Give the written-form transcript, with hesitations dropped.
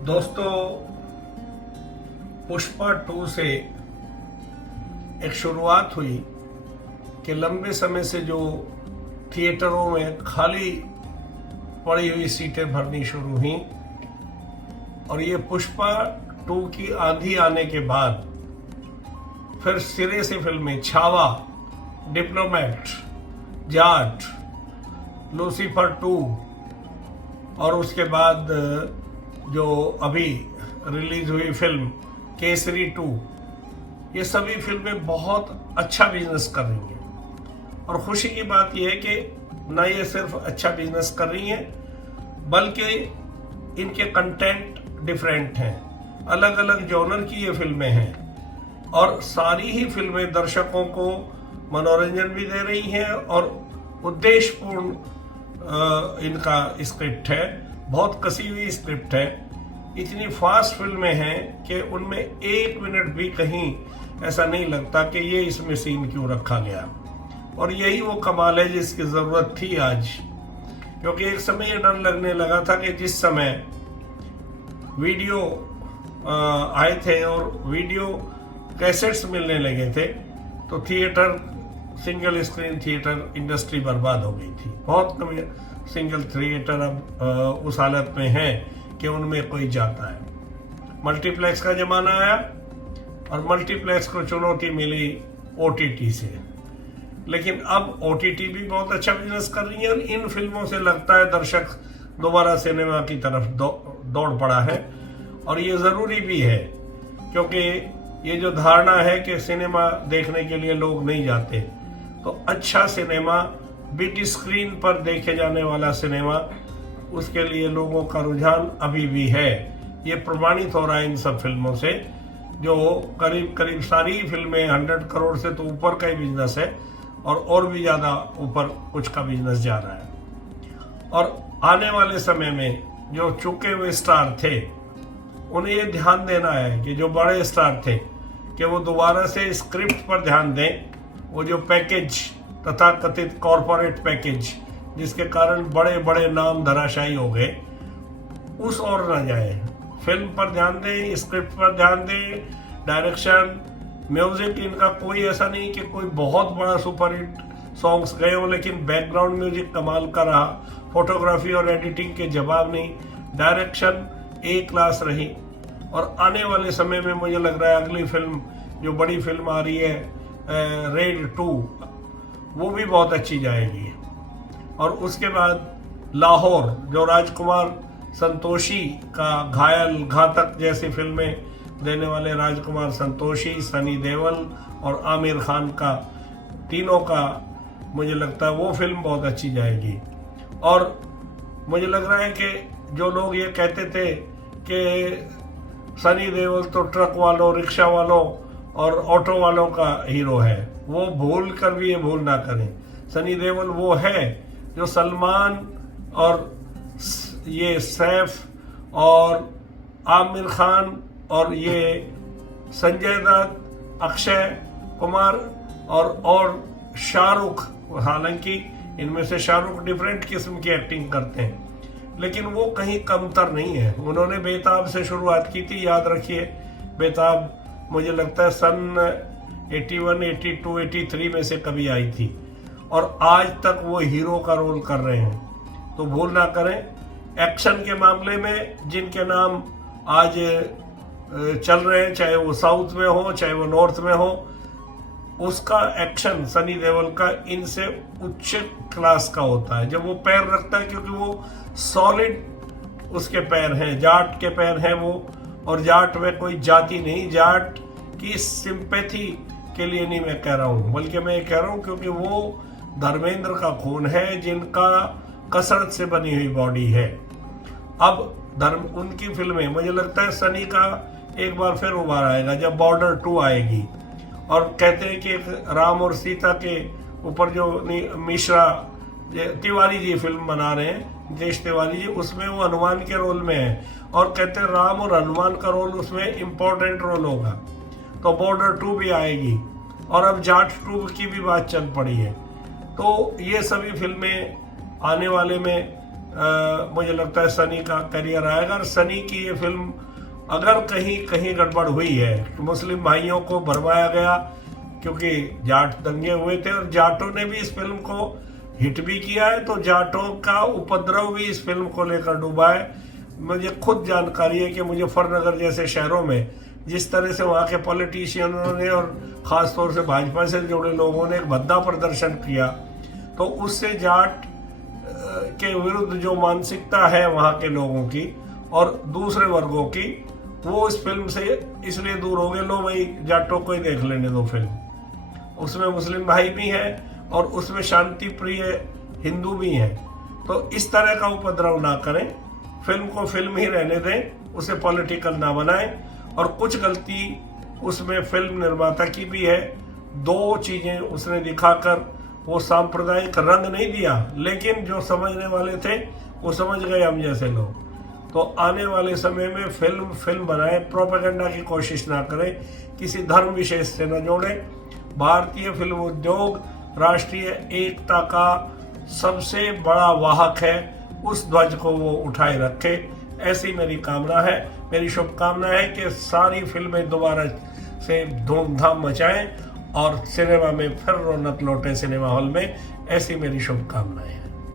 दोस्तों, पुष्पा 2 से एक शुरुआत हुई कि लंबे समय से जो थिएटरों में खाली पड़ी हुई सीटें भरनी शुरू हुई और ये पुष्पा 2 की आंधी आने के बाद फिर सिरे से फिल्में छावा, डिप्लोमेट, जाट, लूसीफर 2 और उसके बाद जो अभी रिलीज हुई फिल्म केसरी 2, ये सभी फिल्में बहुत अच्छा बिजनेस कर रही हैं। और खुशी की बात यह है कि न ये सिर्फ अच्छा बिजनेस कर रही हैं बल्कि इनके कंटेंट डिफरेंट हैं, अलग अलग जॉनर की ये फिल्में हैं और सारी ही फिल्में दर्शकों को मनोरंजन भी दे रही हैं और उद्देश्यपूर्ण इनका स्क्रिप्ट है, बहुत कसी हुई स्क्रिप्ट है। इतनी फास्ट फिल्में हैं कि उनमें 1 मिनट भी कहीं ऐसा नहीं लगता कि ये इसमें सीन क्यों रखा गया। और यही वो कमाल है जिसकी ज़रूरत थी आज, क्योंकि एक समय ये डर लगने लगा था कि जिस समय वीडियो आए थे और वीडियो कैसेट्स मिलने लगे थे तो theatre, single screen theatre industry बर्बाद हो गई थी। बहुत कम सिंगल थिएटर अब उस हालत में है कि उनमें कोई जाता है। मल्टीप्लेक्स का जमाना आया और मल्टीप्लेक्स को चुनौती मिली ओटीटी से, लेकिन अब ओटीटी भी बहुत अच्छा बिजनेस कर रही है और इन फिल्मों से लगता है दर्शक दोबारा सिनेमा की तरफ दौड़ पड़ा है। और ये ज़रूरी भी है, क्योंकि ये जो धारणा है कि सिनेमा देखने के लिए लोग नहीं जाते, तो अच्छा सिनेमा, बिग स्क्रीन पर देखे जाने वाला सिनेमा, उसके लिए लोगों का रुझान अभी भी है। ये प्रमाणित हो रहा है इन सब फिल्मों से, जो करीब करीब सारी फिल्में 100 करोड़ से तो ऊपर का ही बिजनेस है और भी ज़्यादा ऊपर कुछ का बिजनेस जा रहा है। और आने वाले समय में जो चुके हुए स्टार थे उन्हें ये ध्यान देना है कि जो बड़े स्टार थे कि वो दोबारा से स्क्रिप्ट पर ध्यान दें। वो जो पैकेज, तथा कथित कॉरपोरेट पैकेज, जिसके कारण बड़े बड़े नाम धराशायी हो गए, उस ओर न जाए। फिल्म पर ध्यान दें, स्क्रिप्ट पर ध्यान दें, डायरेक्शन, म्यूजिक। इनका कोई ऐसा नहीं कि कोई बहुत बड़ा सुपरहिट सॉन्ग्स गए हो, लेकिन बैकग्राउंड म्यूजिक कमाल का रहा, फोटोग्राफी और एडिटिंग के जवाब नहीं, डायरेक्शन ए क्लास रही। और आने वाले समय में मुझे लग रहा है अगली फिल्म, जो बड़ी फिल्म आ रही है रेड 2, वो भी बहुत अच्छी जाएगी। और उसके बाद लाहौर, जो राजकुमार संतोषी का घायल, घातक जैसी फिल्में देने वाले राजकुमार संतोषी, सनी देओल और आमिर खान का, तीनों का मुझे लगता है वो फिल्म बहुत अच्छी जाएगी। और मुझे लग रहा है कि जो लोग ये कहते थे कि सनी देओल तो ट्रक वालों, रिक्शा वालों और ऑटो वालों का हीरो है, वो भूल कर भी ये भूल ना करें। सनी देओल वो है जो सलमान और ये सैफ और आमिर खान और ये संजय दत्त, अक्षय कुमार और शाहरुख, हालांकि इनमें से शाहरुख डिफरेंट किस्म की एक्टिंग करते हैं, लेकिन वो कहीं कमतर नहीं है। उन्होंने बेताब से शुरुआत की थी, याद रखिए। बेताब मुझे लगता है सन 81, 82, 83 में से कभी आई थी और आज तक वो हीरो का रोल कर रहे हैं। तो भूल ना करें, एक्शन के मामले में जिनके नाम आज चल रहे हैं, चाहे वो साउथ में हो चाहे वो नॉर्थ में हो, उसका एक्शन सनी देओल का इनसे उच्च क्लास का होता है जब वो पैर रखता है, क्योंकि वो सॉलिड उसके पैर हैं, जाट के पैर हैं वो। और जाट में कोई जाति नहीं, जाट की सिंपैथी के लिए नहीं मैं कह रहा हूँ, बल्कि मैं ये कह रहा हूँ क्योंकि वो धर्मेंद्र का खून है, जिनका कसरत से बनी हुई बॉडी है। अब उनकी फिल्में, मुझे लगता है सनी का एक बार फिर उबार आएगा जब बॉर्डर 2 आएगी। और कहते हैं कि राम और सीता के ऊपर जो मिश्रा तिवारी जी फिल्म बना रहे हैं, देश तिवारी जी, उसमें वो हनुमान के रोल में है और कहते हैं राम और हनुमान का रोल उसमें इम्पोर्टेंट रोल होगा। तो बॉर्डर 2 भी आएगी और अब जाट 2 की भी बात चल पड़ी है। तो ये सभी फिल्में आने वाले में मुझे लगता है सनी का करियर आएगा। और सनी की ये फिल्म अगर कहीं कहीं गड़बड़ हुई है कि मुस्लिम भाइयों को भरमाया गया, क्योंकि जाट दंगे हुए थे और जाटों ने भी इस फिल्म को हिट भी किया है, तो जाटों का उपद्रव भी इस फिल्म को लेकर डूबा है। मुझे खुद जानकारी है कि मुजफ्फरनगर जैसे शहरों में जिस तरह से वहाँ के पॉलिटिशियनों ने और ख़ास तौर से भाजपा से जुड़े लोगों ने एक भद्दा प्रदर्शन किया, तो उससे जाट के विरुद्ध जो मानसिकता है वहाँ के लोगों की और दूसरे वर्गों की, वो इस फिल्म से इसलिए दूर हो गए। लो भाई, जाटों को ही देख लेने दो फिल्म, उसमें मुस्लिम भाई भी हैं और उसमें शांति प्रिय हिंदू भी हैं, तो इस तरह का उपद्रव ना करें, फिल्म को फिल्म ही रहने दें, उसे पॉलिटिकल ना बनाएं। और कुछ गलती उसमें फिल्म निर्माता की भी है, दो चीजें उसने दिखाकर वो सांप्रदायिक रंग नहीं दिया, लेकिन जो समझने वाले थे वो समझ गए, हम जैसे लोग। तो आने वाले समय में फिल्म बनाए, प्रोपेगेंडा की कोशिश ना करें, किसी धर्म विशेष से न जोड़ें। भारतीय फिल्म उद्योग राष्ट्रीय एकता का सबसे बड़ा वाहक है, उस ध्वज को वो उठाए रखे, ऐसी मेरी कामना है। मेरी शुभकामना है कि सारी फिल्में दोबारा से धूमधाम मचाएं और सिनेमा में फिर रौनक लौटे सिनेमा हॉल में, ऐसी मेरी शुभकामनाएं हैं।